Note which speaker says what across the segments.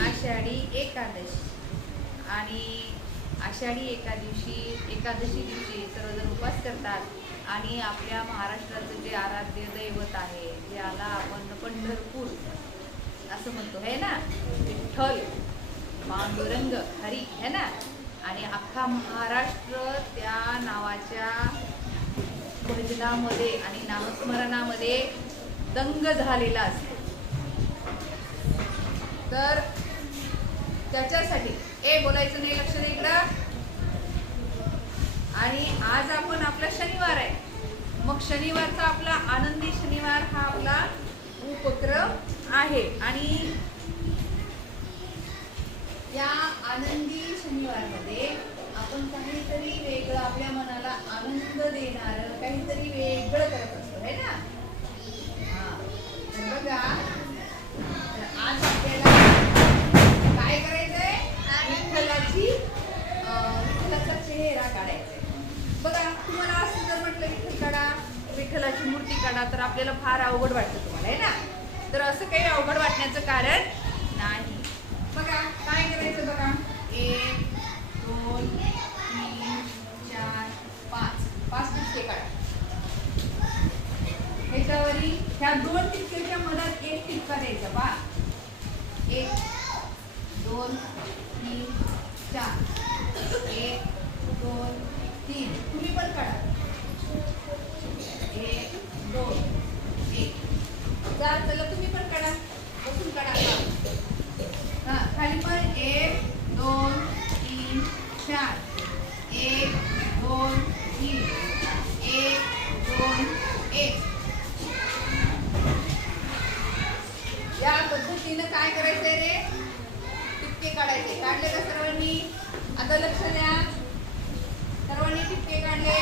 Speaker 1: आषाढी एकादशी. आणि आषाढी एका दिवशी एकादशी दिवशी सर्वजण उपवास करतात. आणि आपल्या महाराष्ट्राचं जे आराध्य दैवत आहे ज्याला आपण पंढरपूर असं म्हणतो है ना? विठ्ठल पांडुरंग हरी है ना? आणि अख्खा महाराष्ट्र त्या नावाच्या भजनामध्ये आणि नामस्मरणामध्ये दंग झालेला असतो. तर त्याच्यासाठी. ए बोलायचं नाही लक्ष दे इकडं. आणि आज आपण आपला शनिवार आहे. मग शनिवारचा आपला आनंदी शनिवार हा आपला उपक्रम आहे. आणि या आनंदी शनिवारमध्ये आपण काहीतरी वेगळं आपल्या मनाला आनंद देणार काहीतरी वेगळं करत असतो है ना? बघा तर आज आपल्याला काय करायचंय विठ्ठलाची अं, विठ्ठलाचा चेहरा काढायचं. आहे बघा तुम्हाला असं जर म्हटलं विठ्ठल काढा विठ्ठलाची मूर्ती काढा तर आपल्याला फार अवघड वाटतं तुम्हाला आहे ना? तर असं काही अवघड वाटण्याचं कारण नाही. बघा काय करायचं बघा? एक दोन तीन चार पाच. पाच टिपके काढा. ह्याच्यावरी ह्या दोन टिपक्याच्या मधात एक टिपका द्यायचा बा एक दोन तीन चार. एक दोन तीन. तुम्ही पण काढा. एक दोन एक. जा चला तुम्ही पण काढा. बसून काढा हां. हा खाली पण. एक दोन तीन चार. एक दोन तीन. एक दोन एक. या पद्धतीनं काय करायचंय रे? टिपके काढायचे. काढले का सर्वांनी? आता लक्ष द्या. सर्वांनी टिपके काढले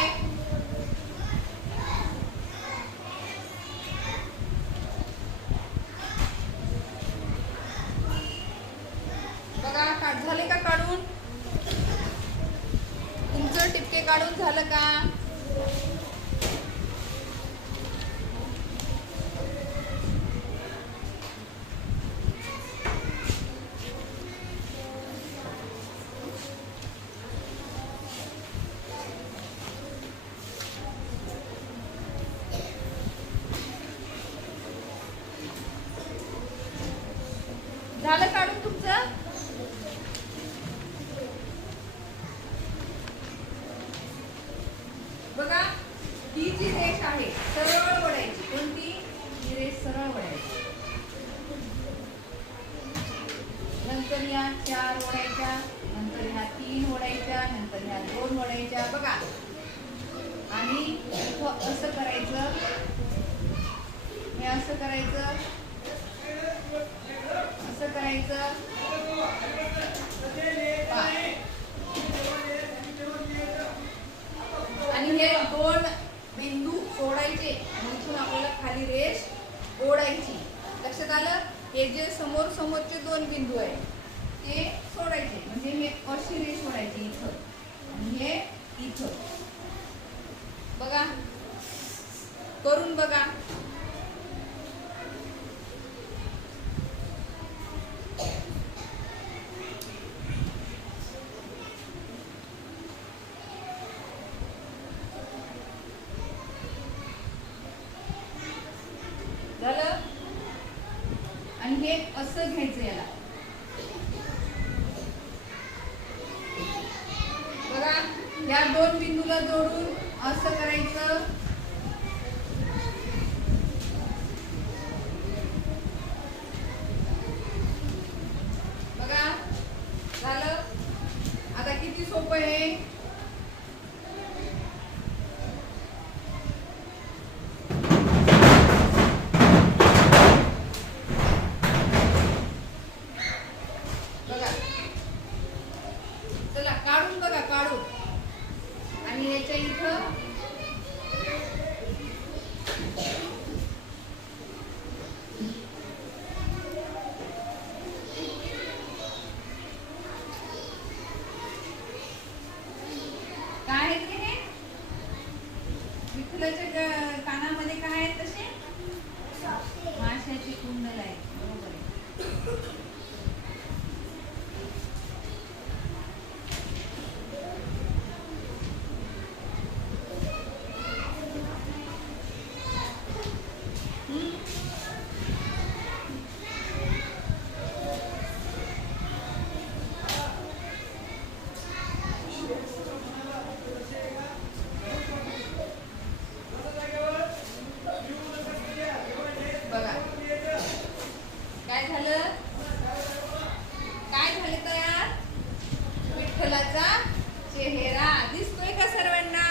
Speaker 1: बघा काढ झाले का काढून? तुमचं टिपके काढून झाले. मॅडम तुमचं? बघा ही जी रेष आहे सरळ वडायची कोणती? ही रेष सरळ वडायची नंतर या चार वडायच्या नंतर ह्या तीन वडायच्या नंतर ह्या दोन वडायच्या बघा. आणि असं करायचं. हे असं करायचं. कसं करायचं? आणि हे दोन बिंदू सोडायचे. म्हणून आपल्याला खाली रेष ओढायची. लक्षात आलं? हे जे समोर समोरचे दोन बिंदू आहे ते सोडायचे म्हणजे हे अशी रेष सोडायची इथं आणि हे इथं बघा करून बघा झालं आणि हे असं घ्यायचं याला बघा या दोन बिंदूला जोडून असं करायचं बघा झालं आता किती सोपं आहे बघा चला काढून बघा काढून आणि याच्या इथं काच्याची कुंडल आहे बरोबर आहे हम्म. बघा काय झालं काय झाले तयार विठ्ठलाचा चेहरा. दिसतोय का सर्वांना?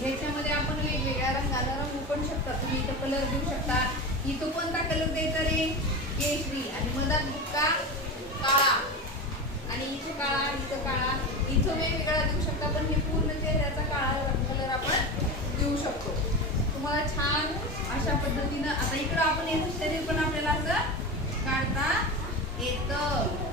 Speaker 1: ह्याच्यामध्ये आपण वेगवेगळ्या रंगाला रंगू पण शकता. तुम्ही इथं कलर देऊ शकता. इथं कोणता कलर द्यायचा रे? केशरी. आणि मधात बुक्का काळा आणि इथं काळा इथं काळा वेगळा देऊ शकता पण हे पूर्ण चेहऱ्याचा काळा कलर आपण देऊ शकतो. तुम्हाला छान अशा पद्धतीनं आता इकडं आपण येतो शरीर पण आपल्याला असं काढता येतं.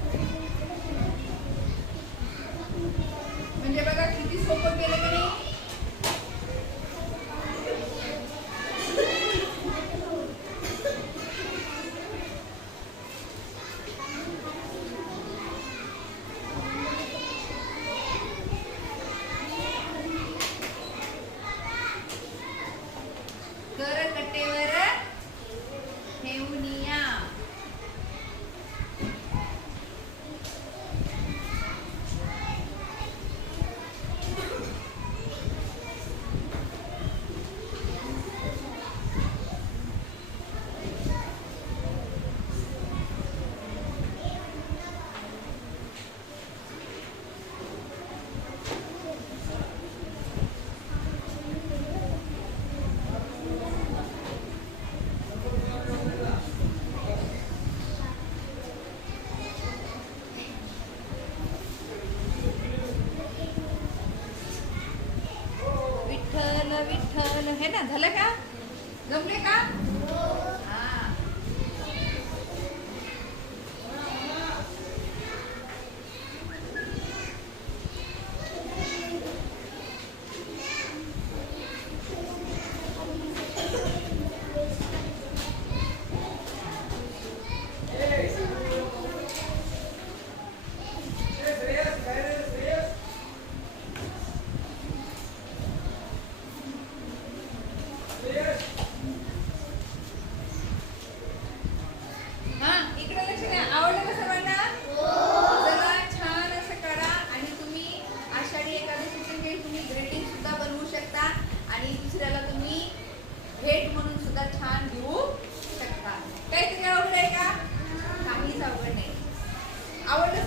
Speaker 1: विठ्ठल അവളുടെ